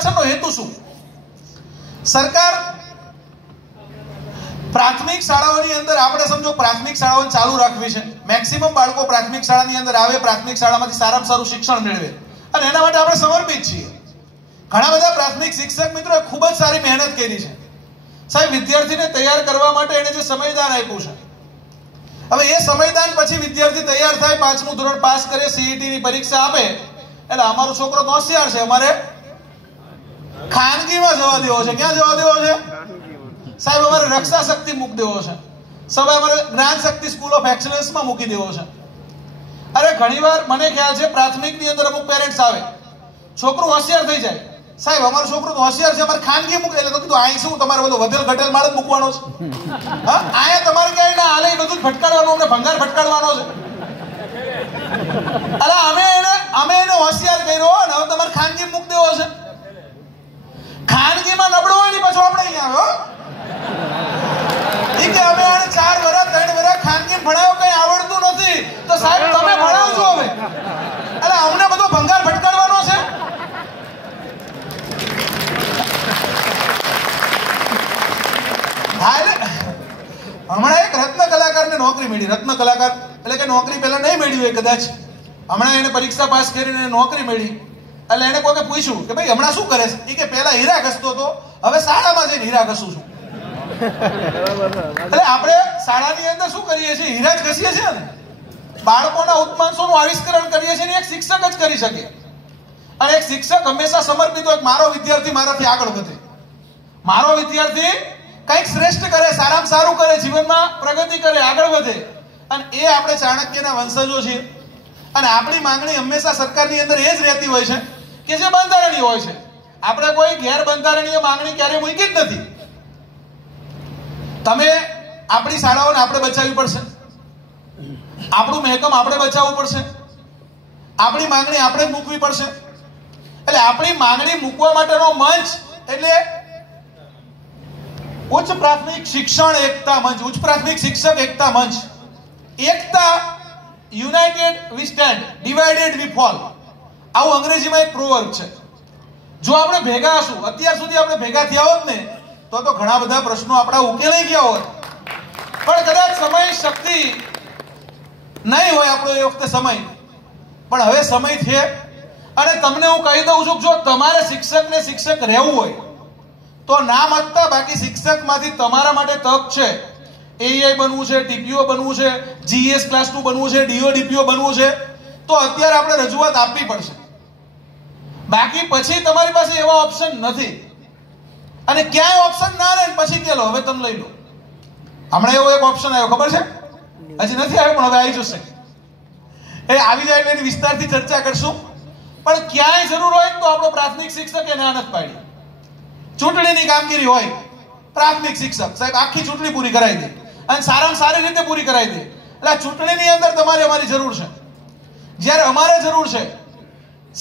પાછળનો હેતુ શું? સરકાર પ્રાથમિક શાળાઓની અંદર આપણે સમજો પ્રાથમિક શાળાઓ ચાલુ રાખવી છે, મેક્સિમમ બાળકો પ્રાથમિક શાળાની અંદર આવે, પ્રાથમિક શાળામાંથી સારામાં સારું શિક્ષણ મેળવે, અને એના માટે આપણે સમર્પિત છીએ. ઘણા બધા પ્રાથમિક શિક્ષક મિત્રોએ ખૂબ જ સારી મહેનત કરી છે. સાહેબ, વિદ્યાર્થીને તૈયાર કરવા માટે એને જે સમયદાન આપ્યું છે, હવે એ સમયદાન પછી વિદ્યાર્થી તૈયાર થાય, 5મું ધોરણ પાસ કરે, સીઈટીની પરીક્ષા આપે, એટલે અમારો છોકરો તો હોશિયાર છે, અમારે ખાનગીમાં જવા દેવો છે. ક્યાં જવા દેવો છે સાહેબ? અમારે રક્ષા શક્તિ મૂકી દેવો છે, સવાય અમારે જ્ઞાન શક્તિ સ્કૂલ ઓફ એક્સલન્સમાં મૂકી દેવો છે. અરે ઘણીવાર મને ખ્યાલ છે પ્રાથમિકની અંદર અમુક પેરેન્ટ્સ આવે, છોકરું હોશિયાર થઈ જાય, સાહેબ અમારો છોકરો તો હોશિયાર છે, અમારે ખાનગી મૂકે. એટલે તો કીધું અહીં શું તમારે બધો વધેલ ઘટેલ માળ જ મૂકવાનો છે? હા, અહીંયા તમારે ક્યાંય ના હાલે, બધું જ ભટકાડવાનું, અમને ભંગાર ભટકાડવાનો છે. અરે અમે એને હોશિયાર કર્યો અને હવે તમારે ખાનગી મૂકી દેવો છે. ખાનગીમાં નબળો હોય ને પાછો આપણે અહીંયા આવ્યો કે અમે આને 4 વર્ષ 3 વર્ષ ખાનગી ભણાવ્યો, કઈ આવડતું નથી, તો સાહેબ તમે ભણાવજો હવે. અરે અમને બધો ભંગાર ભટકાડવાનો છે. હમણાં એક રત્ન કલાકારને નોકરી મળી. રત્ન કલાકાર એટલે કે નોકરી પહેલા નહીં મળી હોય કદાચ, હમણાં એને પરીક્ષા પાસ કરીને નોકરી મળી. એટલે એને કોઈને પૂછ્યું કે ભાઈ હમણાં શું કરે છે? એ કે પહેલા હીરા ઘસતો હતો, હવે શાળામાં જઈને હીરા ઘસું છું. એટલે આપણે શાળાની અંદર શું કરીએ છીએ? હીરા જ ઘસીએ છીએ ને. બાળકોના ઉત્માંશોનું આવિષ્કરણ કરીએ છીએ, એક શિક્ષક જ કરી શકે. અને એક શિક્ષક હંમેશા સમર્પિત હોય, મારો વિદ્યાર્થી મારાથી આગળ વધે, મારો વિદ્યાર્થી કંઈક શ્રેષ્ઠ કરે, સારામાં સારું કરે, જીવનમાં પ્રગતિ કરે, આગળ વધે. અને એ આપણે ચાણક્યના વંશજો છીએ. અને આપણી માંગણી હંમેશા સરકારની અંદર એ જ રહેતી હોય છે કે જે બંધારણીય હોય છે. આપણે કોઈ ગેરબંધારણીય માંગણી ક્યારેય મૂકી જ નથી. તમે આપણી શાળાઓને આપણે બચાવવી પડશે, આપણું મહેકમ આપણે બચાવવું પડશે, આપણી માંગણી આપણે જ મૂકવી પડશે. એટલે આપણી માંગણી મૂકવા માટેનો મંચ એટલે ઉચ્ચ પ્રાથમિક શિક્ષણ એકતા મંચ, ઉચ્ચ પ્રાથમિક શિક્ષક એકતા મંચ. એકતા, united we stand, divided we fall, આવું અંગ્રેજીમાં એક પ્રોવર્બ છે. જો આપણે ભેગા હશું, અત્યાર સુધી આપણે ભેગા થયા હોત ને તો ઘણા બધા પ્રશ્નો આપણા ઉકેલાઈ ગયા હોત. પણ કદાચ સમય શક્તિ નહીં હોય આપણો એ વખતે સમય, પણ હવે સમય છે. અને તમને હું કહી દઉં છું, જો તમારે શિક્ષકને શિક્ષક રહેવું હોય તો ના મતતા, બાકી શિક્ષકમાંથી તમારા માટે તક છે. એઆઈ બનવું છે, ટીપીઓ બનવું છે, જીએસ ક્લાસ 2 બનવું છે, ડીઓડીપીઓ બનવું છે, તો અત્યારે આપણે રજૂઆત આપવી પડશે. બાકી પછી તમારી પાસે એવા ઓપ્શન નથી. અને ક્યાંય ઓપ્શન ના રહે પછી કે લો હવે તમે લઈ લો. હમણાં એવો એક ઓપ્શન આવ્યો, ખબર છે? હજી નથી આવ્યો પણ હવે આવી જશે. એ આવી જાય એટલે એની વિસ્તારથી ચર્ચા કરશું. પણ ક્યાંય જરૂર હોય તો આપણો પ્રાથમિક શિક્ષક એને આનત પાડી. ચૂંટણીની કામગીરી હોય, પ્રાથમિક શિક્ષક સાહેબ આખી ચૂંટણી પૂરી કરાવી દે અને સારામાં સારી રીતે પૂરી કરાવી દે. એટલે ચૂંટણીની અંદર તમારે અમારી જરૂર છે. જ્યારે અમારે જરૂર છે,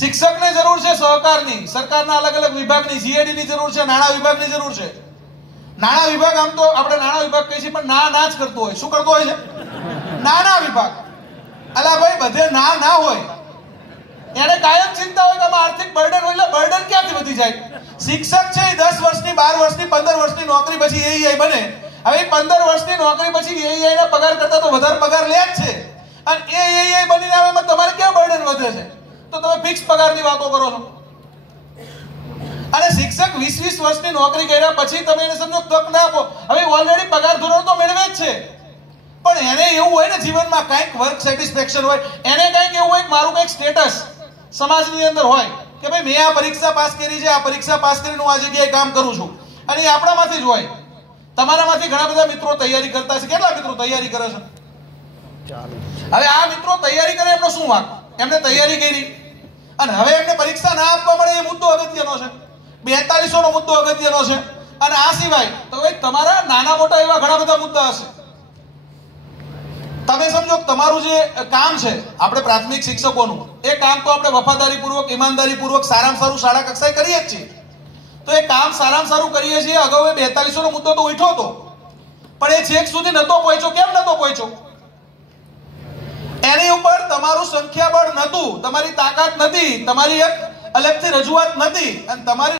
શિક્ષકને જરૂર છે સહકારની, સરકારના અલગ અલગ વિભાગની, સીએડીની જરૂર છે, નાણાં વિભાગની જરૂર છે. નાણાં વિભાગ આમ તો આપણે નાણાં વિભાગ કહીએ છીએ, પણ ના જ કરતો હોય. શું કરતો હોય છે? નાણાં વિભાગ. અલા ભાઈ, બધે ના હોય. એને કાયમ ચિંતા હોય કે આમાં આર્થિક બર્ડન હોય. એટલે બર્ડન ક્યાંથી વધી જાય? શિક્ષક છે એ 10 વર્ષની, 12 વર્ષની, 15 વર્ષની નોકરી પછી એઈઆઈ બને. હવે 15 વર્ષની નોકરી પછી એઈઆઈ ના પગાર કરતા તો વધારે પગાર લે જ છે. અને એ એઈઆઈ બનીને આવે તમારે ક્યાં બર્ડન વધે છે? તો તમે ફિક્સ પગારની વાતો કરો છો. અને શિક્ષક 20 વર્ષની નોકરી કર્યા પછી તમે એને સમજો તક ના આપો. હવે ઓલરેડી પગાર ધોરણ તો મેળવે જ છે, પણ એને એવું હોય ને જીવનમાં કંઈક વર્ક સેટિસ્ફેક્શન હોય, એને કંઈક એવું હોય કે મારું કંઈક સ્ટેટસ સમાજની અંદર હોય કે ભાઈ મેં આ પરીક્ષા પાસ કરી છે, આ પરીક્ષા પાસ કરીને હું આ જગ્યાએ કામ કરું છું. અને એ આપણામાંથી જ હોય. તમારામાંથી ઘણા બધા મિત્રો તૈયારી કરતા છે. કેટલા મિત્રો તૈયારી કરે છે? હવે આ મિત્રો તૈયારી કરે એમનો શું વાંક? એમને તૈયારી કરી અને હવે એમને પરીક્ષા ના આપવા મળે એ મુદ્દો અગત્યનો છે. 4200 નો મુદ્દો અગત્યનો છે. અને આ સિવાય તો ભાઈ તમારા નાના મોટા એવા ઘણા બધા મુદ્દા હશે. તમે સમજો તમારું જે કામ છે આપણે પ્રાથમિક શિક્ષકોનું, એ કામ તો આપણે વફાદારીપૂર્વક, ઈમાનદારીપૂર્વક સારામાં સારું શાળા કક્ષાએ કરીએ જ છીએ. તો એ કામ સારામાં સારું કરીએ છીએ. અગાઉ એ 4200 નો મુદ્દો તો ઉઠ્યો હતો, પણ એ છેક સુધી નતો પહોંચ્યો. કેમ નતો પહોંચ્યો? એની ઉપર તમારું સંખ્યાબળ નતું, તમારી તાકાત નથી, તમારી એક અલગથી રજૂઆત નથી. અને તમારી